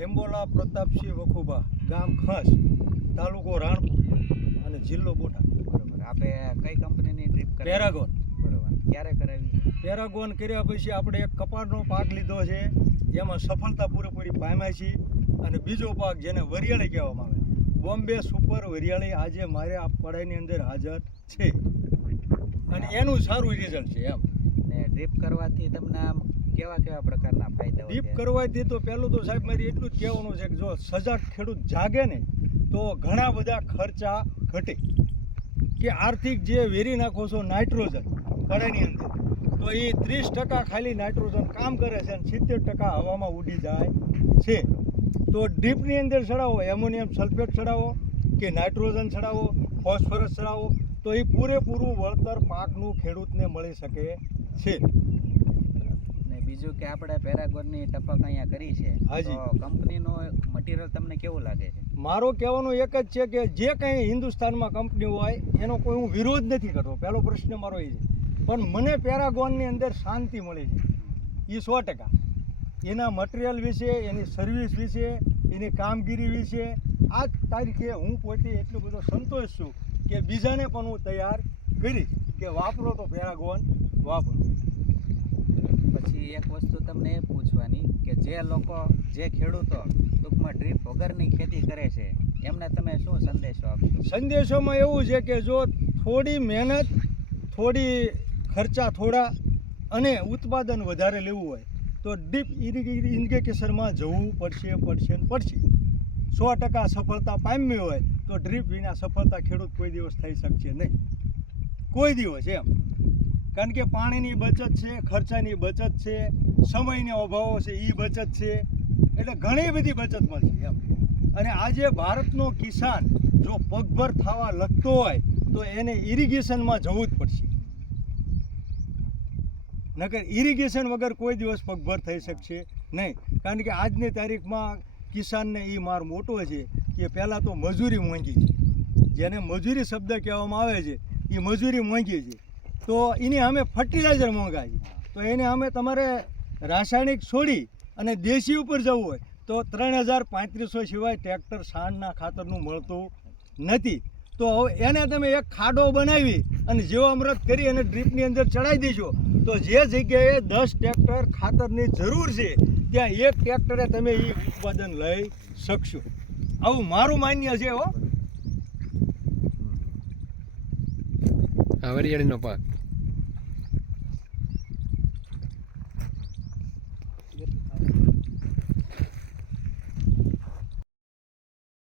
જેમ્બોલા પ્રતાપસિંહ વખુબા, ગામ ખસ, તાલુકો રાણપુર અને જિલ્લો બોટાદ. બરોબર. આપણે કઈ કંપનીની ડ્રીપ કરાવી? પેરાગોન. બરોબર. ક્યારે કરાવી? પેરાગોન કર્યા પછી આપણે એક કપાસનો પાક લીધો છે, એમાં સફળતા પૂરેપૂરી પામ્યા છીએ. અને બીજો પાક જેને વરિયાળી કહેવામાં આવે, બોમ્બે સુપર વરિયાળી, આજે મારે આ પડાઈની અંદર હાજર છે અને એનું સારું રિઝલ્ટ છે એમ. ને ડ્રીપ કરવાથી તમને આમ કેવા પ્રકારના ફાયદાઓ? ડ્રીપ કરવાથી તો પહેલું તો સાહેબ મારે એટલું જ કહેવાનું છે કે જો સજાગ ખેડૂત જાગે ને તો ઘણા બધા ખર્ચા ઘટે. કે આર્થિક જે વેરી નાખો છો નાઇટ્રોજન પડાઈની અંદર, તો એ 30% ખાલી નાઇટ્રોજન કામ કરે છે અને 70% હવામાં ઉડી જાય છે. તો ડ્રીપની અંદર ચડાવો, એમોનિયમ સલ્ફેટ ચડાવો કે નાઇટ્રોજન ચડાવો, ફોસ્ફરસ ચડાવો, તો એ પૂરેપૂરું વળતર પાકનું ખેડૂતને મળી શકે છે. ને બીજું કે આપણે પેરાગોનની ટપક અહીંયા કરી છે, હાજી. તો કંપનીનો મટીરિયલ તમને કેવું લાગે છે? મારો કહેવાનું એક જ છે કે જે કંઈ હિન્દુસ્તાનમાં કંપની હોય એનો કોઈ હું વિરોધ નથી કરતો, પહેલો પ્રશ્ન મારો એ છે. પણ મને પેરાગોનની અંદર શાંતિ મળી છે એ 100%. એના મટીરિયલ વિશે, એની સર્વિસ વિશે, એની કામગીરી વિશે આજ તારીખે હું પોતે એટલો બધો સંતોષ છું કે બીજાને પણ હું તૈયાર કરીશ કે વાપરો તો પેરાગોન વાપરો. પછી એક વસ્તુ તમને એ પૂછવાની કે જે ખેડૂતો ટૂંકમાં ડ્રીપ વગરની ખેતી કરે છે એમને તમે શું સંદેશો આપશો? સંદેશોમાં એવું છે કે જો થોડી મહેનત, થોડી ખર્ચા થોડા અને ઉત્પાદન વધારે લેવું હોય તો ડીપ ઇરિગેશનમાં જવું પડશે. 100% સફળતા પામી હોય તો ડ્રીપ વિના સફળતા ખેડૂત કોઈ દિવસ થઈ શકશે નહીં, કોઈ દિવસ એમ. કારણ કે પાણીની બચત છે, ખર્ચાની બચત છે, સમયનો અભાવો છે એ બચત છે, એટલે ઘણી બધી બચત મળશે એમ. અને આજે ભારતનો કિસાન જો પગભર થવા લગતો હોય તો એને ઇરિગેશનમાં જવું જ પડશે, નકર ઇરિગેશન વગર કોઈ દિવસ પગભર થઈ શકશે નહીં. કારણ કે આજની તારીખમાં કિસાનને એ માર મોટો છે કે પહેલાં તો મજૂરી મોંઘી છે, જેને મજૂરી શબ્દ કહેવામાં આવે છે એ મજૂરી મોંઘી છે, તો એની સામે ફર્ટિલાઇઝર મોંઘા છે. તો એને સામે તમારે રાસાયણિક છોડી અને દેશી ઉપર જવું હોય તો 3000-3500 સિવાય ટ્રેક્ટર સાણના ખાતરનું મળતું નથી. તો હવે એને તમે એક ખાડો બનાવી અને જીવામૃત કરી અને ડ્રીપની અંદર ચડાવી દેજો તો જે જગ્યાએ 10 ટ્રેક્ટર ખાતરની જરૂર છે ત્યાં 1 ટ્રેક્ટરે તમે એ ઉત્પાદન લઈ શકશો. આવું મારું માન્ય છે હો. વરિયાળીનો પાક